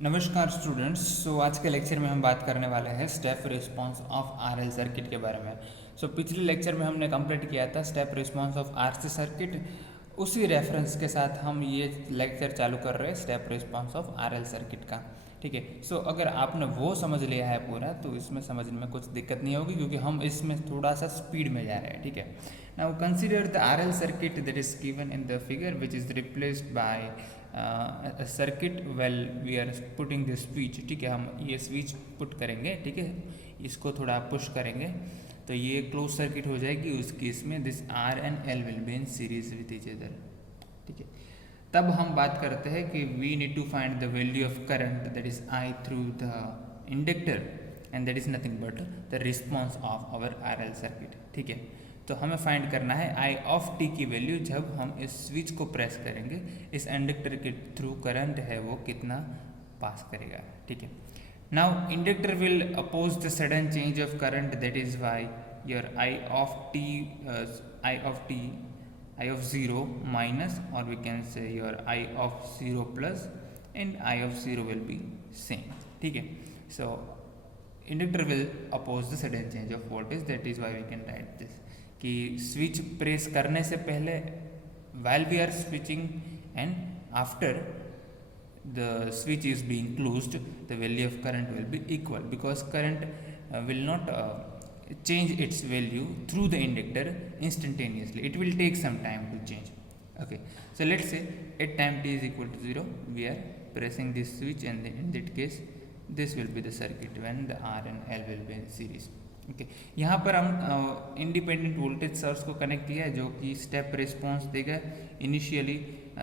नमस्कार स्टूडेंट्स। आज के लेक्चर में हम बात करने वाले हैं step response of RL circuit के बारे में। पिछले लेक्चर में हमने कंप्लीट किया था step response of RC circuit. उसी रेफरेंस के साथ हम ये लेक्चर चालू कर रहे हैं step response of RL circuit का। ठीक है। अगर आपने वो समझ लिया है पूरा तो इसमें समझने में कुछ दिक्कत नहीं होगी, क्योंकि हम इसमें थोड़ा सा स्पीड में जा रहे हैं। ठीक है। Now consider the RL circuit that is given in the figure which is replaced by circuit well we are putting the switch. ठीक है, हम ये स्विच पुट करेंगे। ठीक है, इसको थोड़ा पुश करेंगे तो ये क्लोज सर्किट हो जाएगी। उस केस में this R and L will be in series with each other. ठीक है, तब हम बात करते हैं कि we need to find the value of current that is I through the inductor and that is nothing but the response of our RL circuit. ठीक है, तो हमें फाइंड करना है आई ऑफ टी की वैल्यू जब हम इस स्विच को प्रेस करेंगे, इस इंडक्टर के थ्रू करंट है वो कितना पास करेगा। ठीक है, now inductor will oppose the sudden change of current, that is why your I of zero minus, और we can say your I of zero plus and I of zero will be same. ठीक है, so inductor will oppose the sudden change of voltage, that is why we can write this कि switch press करने से पहले while we are switching and after the switch is being closed, the value of current will be equal, because current will not change its value through the inductor instantaneously. It will take some time to change. Okay, so let's say at time t is equal to 0 we are pressing this switch, and in that case this will be the circuit when the R and L will be in series. Okay, यहाँ पर हम independent voltage source को connect किया है जो कि step response देगा। Initially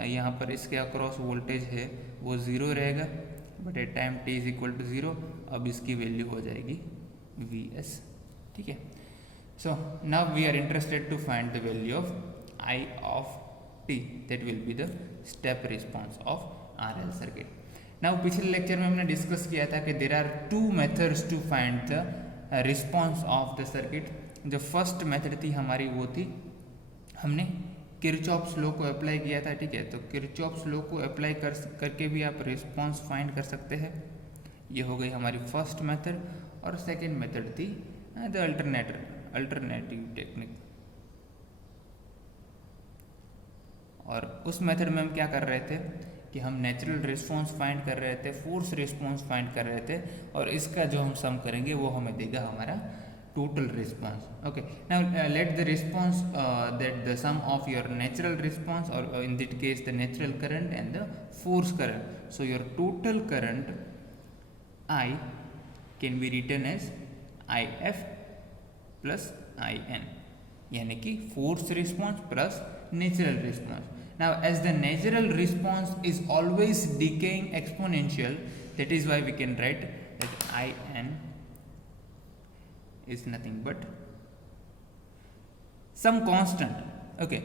यहाँ पर इसके अक्रॉस वोल्टेज है वो ज़ीरो रहेगा, but at time T is equal to zero अब इसकी वैल्यू हो जाएगी वी एस। ठीक है, so now we are interested to find the value of I of T, that will be the step response of R L circuit. Now पिछले lecture में हमने discuss किया था कि there are two methods to find the response of the circuit. जो first method थी हमारी वो थी, हमने किरचॉफ्स लॉ को अप्लाई किया था। ठीक है, तो किरचॉफ्स लॉ को अप्लाई करके भी आप रिस्पॉन्स फाइंड कर सकते हैं। ये हो गई हमारी फर्स्ट मेथड। और सेकेंड मेथड थी द अल्टरनेटिव टेक्निक। और उस मेथड में हम क्या कर रहे थे कि हम नेचुरल रिस्पॉन्स फाइंड कर रहे थे, फोर्स रिस्पॉन्स फाइंड कर रहे थे, और इसका जो हम सम करेंगे वो हमें देगा हमारा total response. Okay, now let the response that the sum of your natural response और in that case the natural current and the force current. So your total current I can be written as I F plus I N, यानी कि force response plus natural response. Now as the natural response is always decaying exponential, that is why we can write that In is nothing but some constant. Okay,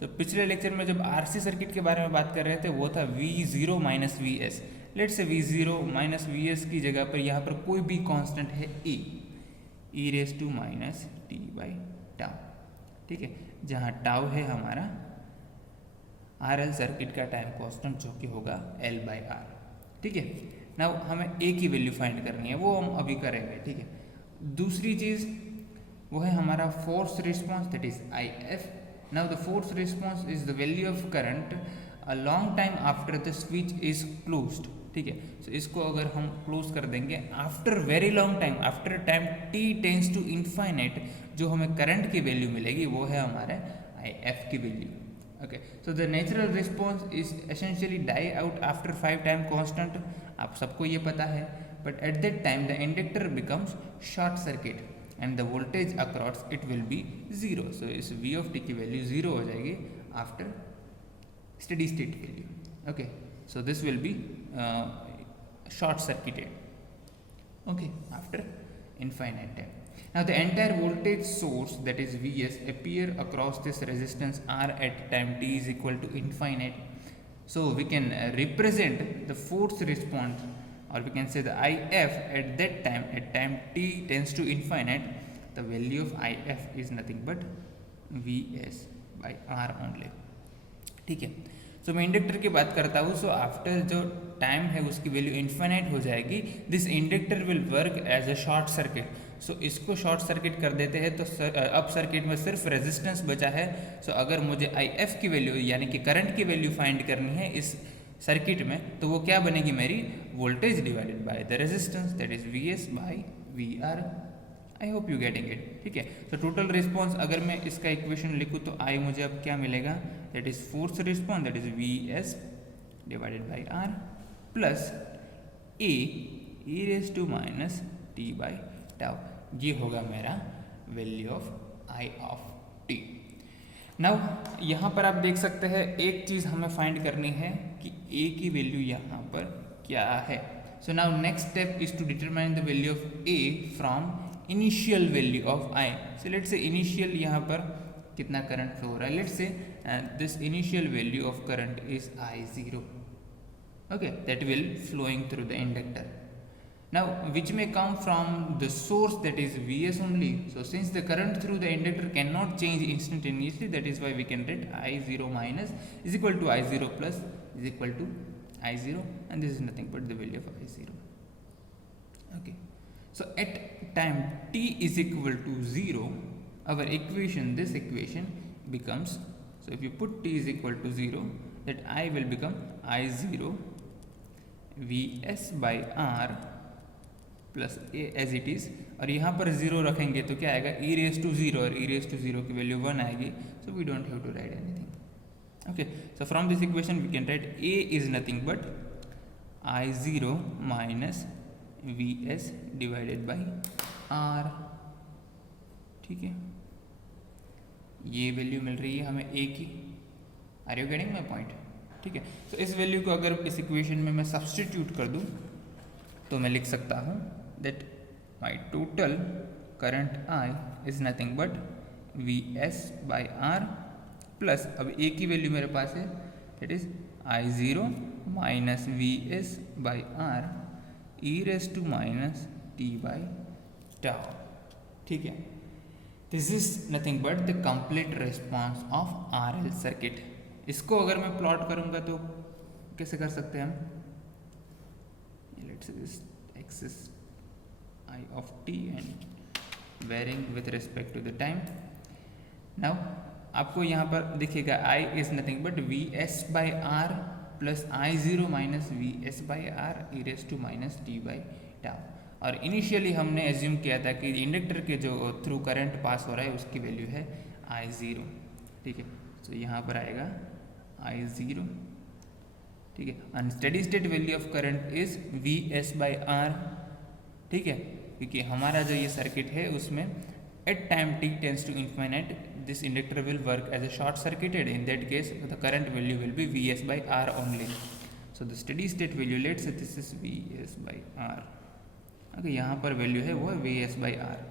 so पिछले lecture में जब RC circuit के बारे में बात कर रहे थे वो था V0 minus V S. Late से V0 माइनस वी एस की जगह पर यहाँ पर कोई भी कांस्टेंट है e raise to minus T by tau. ठीक है, जहाँ टाउ है हमारा आर एल सर्किट का टाइम कांस्टेंट जो कि होगा एल बाई आर। ठीक है, नाउ हमें ए की वैल्यू फाइंड करनी है, वो हम अभी करेंगे। ठीक है, दूसरी चीज़ वो है हमारा force response, that is I F. Now the force response is the value of current a long time after the switch is closed. ठीक है, सो इसको अगर हम क्लोज कर देंगे after very long time, after time T tends to infinite, जो हमें current की वैल्यू मिलेगी वो है हमारे आई एफ की value. Okay, so the natural response is essentially die out after 5 time constant, आप सबको ये पता है, but at that time the inductor becomes short circuit and the voltage across it will be 0. So इस v of t की value 0 हो जाएगी after steady state value. Okay, so this will be short circuited, okay, after infinite time. Now the entire voltage source, that is Vs, appear across this resistance R at time t is equal to infinite. So we can represent the force response, or we can say the IF at that time, at time t tends to infinite, the value of IF is nothing but Vs by R only. ठीक है, सो मैं inductor की बात करता हूँ, so after जो time है उसकी वैल्यू इन्फिनाइट हो जाएगी, this inductor will work as a short circuit. So इसको शॉर्ट सर्किट कर देते हैं तो अब सर्किट में सिर्फ रेजिस्टेंस बचा है। सो अगर मुझे आई एफ की वैल्यू यानी कि करंट की वैल्यू फाइंड करनी है इस सर्किट में, तो वो क्या बनेगी मेरी, voltage divided by the resistance, that is V S by V R. I hope you getting it. ठीक है, तो टोटल रिस्पॉन्स अगर मैं इसका इक्वेशन लिखूँ तो आई मुझे अब क्या मिलेगा, that is force response, that is V S divided by R plus A raise to minus T by tau. ये होगा मेरा value of I of t. Now यहाँ पर आप देख सकते हैं एक चीज़ हमें फाइंड करनी है कि ए की वैल्यू यहाँ पर क्या है। So now next step is to determine the value of A from initial value of I. So let's say initial यहाँ पर कितना करंट फ्लो हो रहा है, let's say this initial value of current is I zero, okay, that will flowing through the inductor. Now which may come from the source, that is Vs only. So since the current through the inductor cannot change instantaneously, that is why we can write I0 minus is equal to I0 plus is equal to I0, and this is nothing but the value of I0. Okay, so at time t is equal to 0, our equation, this equation becomes, so if you put t is equal to 0, that I will become I0 Vs by R plus A as it is, और यहाँ पर zero रखेंगे तो क्या आएगा, ई raise to zero, और e raise to zero की value 1 आएगी। So we don't have to write anything. Okay, so from this equation we can write A is nothing but I zero minus V S divided by R. ठीक है, ये value मिल रही है हमें A की। Are you getting my point? ठीक है, तो इस वैल्यू को अगर इस इक्वेशन में मैं सब्सटीट्यूट कर दूं तो मैं लिख सकता हूं that my total current I is nothing but V S by R plus, अब ए की वैल्यू मेरे पास है, that is I zero minus V S by R E raise to minus T by tau. ठीक है, this is nothing but the complete response of R L circuit. इसको अगर मैं प्लॉट करूंगा तो कैसे कर सकते हैं हम, let's say this axis I of T and varying with respect to the time. Now आपको यहाँ पर दिखेगा I is nothing but V S by R plus I zero minus V S by R E raise to minus T by tau. और initially हमने assume किया था कि inductor के जो थ्रू करंट पास हो रहा है उसकी वैल्यू है आई जीरो। ठीक है, तो यहाँ पर आएगा आई जीरो। ठीक है, and steady state value of current is V S by R. ठीक है, क्योंकि हमारा जो ये सर्किट है उसमें at time t tends to infinite this inductor will work as a short circuited, in that case the current value will be V S by R only. So the steady state value, let's say this is V S by R. Okay, यहाँ पर value है वो है V S by R.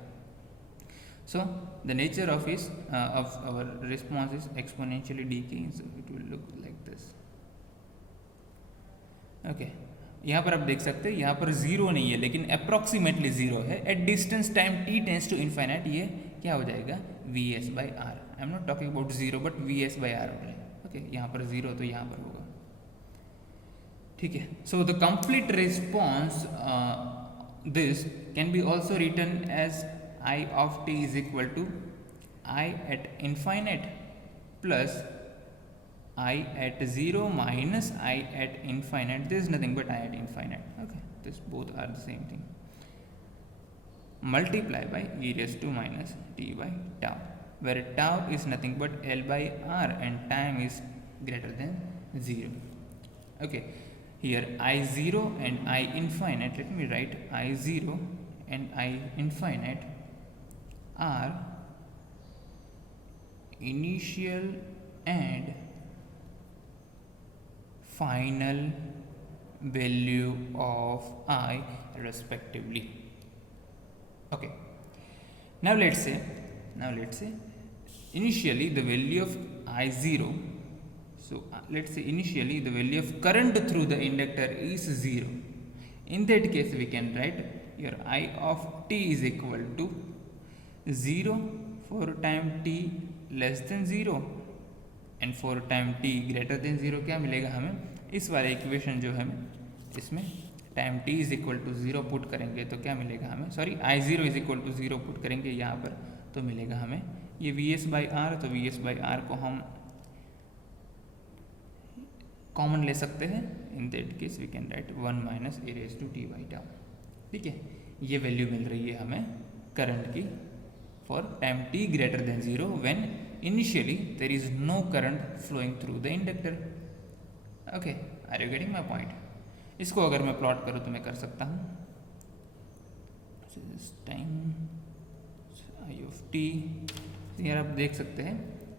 So the nature of our response is exponentially decaying, so it will look like this. Okay, यहाँ पर आप देख सकते हैं यहाँ पर जीरो नहीं है लेकिन अप्रोक्सीमेटली जीरो है। At distance time t tends to infinite ये क्या हो जाएगा, V S by R. I am not talking about zero but V S by R हो रहा है। ओके, यहाँ पर जीरो तो यहाँ पर होगा। ठीक है, so the complete response this can be also written as I of t is equal to I at infinite plus I at 0 minus I at infinite. This is nothing but I at infinite. Okay, this both are the same thing. Multiply by e raised to minus t by tau, where tau is nothing but L by R and time is greater than 0. Okay, here I0 and I infinite, let me write I0 and I infinite are initial and final value of I respectively. Okay, now let's say initially the value of I0, so let's say initially the value of current through the inductor is 0. In that case we can write your I of t is equal to 0 for time t less than 0 and for time t greater than 0 क्या मिलेगा हमें, इस वाले equation जो है हमें इसमें time t is equal to 0 put करेंगे तो क्या मिलेगा हमें, sorry I0 is equal to 0 put करेंगे यहाँ पर तो मिलेगा हमें ये Vs/R। तो Vs/R को हम कॉमन ले सकते हैं, in that case we can write 1 minus A raise to t/τ। ठीक है, ये वैल्यू मिल रही है हमें करंट की for time t greater than 0 when initially there is no current flowing through the inductor. Okay, are you getting my point? इसको अगर मैं प्लॉट करूँ तो मैं कर सकता हूँ टाइम आई ऑफ t। यार आप देख सकते हैं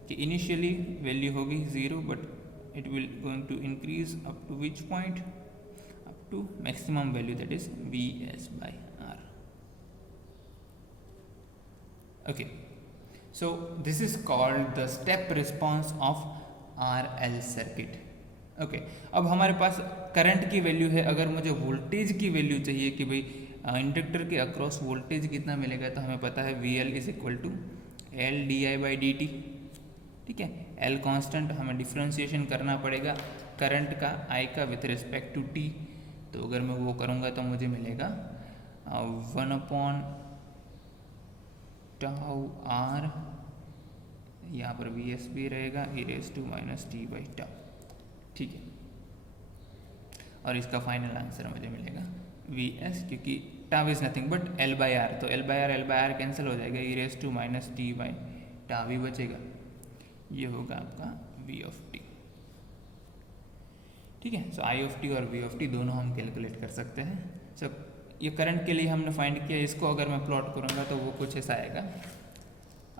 कि इनिशियली वैल्यू होगी 0 but it will going to increase up to which point, up to maximum value that is Vs/R. Okay, so this is called the step response of RL circuit. Okay, अब हमारे पास current की value है, अगर मुझे voltage की value चाहिए कि भाई इंडक्टर के अक्रॉस वोल्टेज कितना मिलेगा तो हमें पता है VL is equal to L di/dt। ठीक है, L कांस्टेंट हमें डिफ्रेंशिएशन करना पड़ेगा करंट का I का विथ रिस्पेक्ट टू t। तो अगर मैं वो करूँगा तो मुझे मिलेगा 1/τ R, यहाँ पर Vs भी रहेगा e raise to minus t/τ। ठीक है, और इसका फाइनल आंसर मुझे मिलेगा Vs, क्योंकि τ इज नथिंग बट L/R। तो L/R कैंसिल हो जाएगा, e raise to minus t/τ भी बचेगा। ये होगा आपका v ऑफ t। ठीक है, सो I ऑफ t और v ऑफ t दोनों हम कैलकुलेट कर सकते हैं। सो ये करंट के लिए हमने फाइंड किया, इसको अगर मैं प्लॉट करूँगा तो वो कुछ ऐसा आएगा।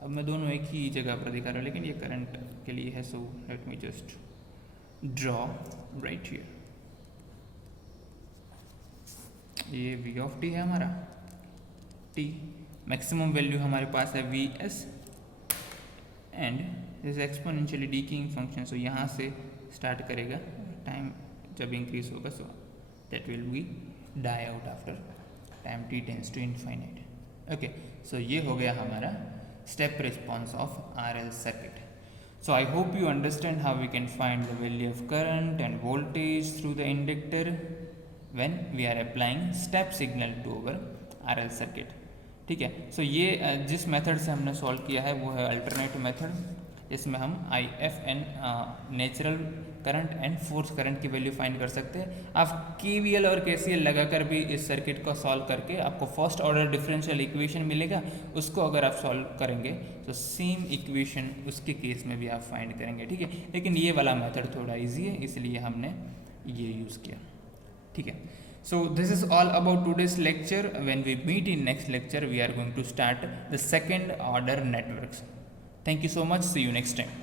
अब मैं दोनों एक ही जगह पर दिखा रहा हूँ लेकिन ये करंट के लिए है, so let me just draw right here. ये v ऑफ t है हमारा, t मैक्सिमम वैल्यू हमारे पास है Vs and this exponentially decaying function. So यहाँ से स्टार्ट करेगा, टाइम जब इंक्रीज होगा so that will be die out after time t tends to infinite. Okay, so ये हो गया हमारा step response of RL circuit. So I hope you understand how we can find the value of current and voltage through the inductor when we are applying step signal to our RL circuit। ठीक है, सो ये जिस method से हमने solve किया है वो है अल्टरनेट मेथड। इसमें हम IFN natural current and force current की वैल्यू फाइंड कर सकते हैं। आप KVL और KCL लगाकर भी इस सर्किट को सॉल्व करके आपको फर्स्ट ऑर्डर डिफरेंशियल इक्वेशन मिलेगा, उसको अगर आप सॉल्व करेंगे तो सेम इक्वेशन उसके केस में भी आप फाइंड करेंगे। ठीक है, लेकिन ये वाला मेथड थोड़ा ईजी है इसलिए हमने ये यूज़ किया। ठीक है, so this is all about today's lecture. When we meet in next lecture we are going to start the second order networks. Thank you so much, see you next time.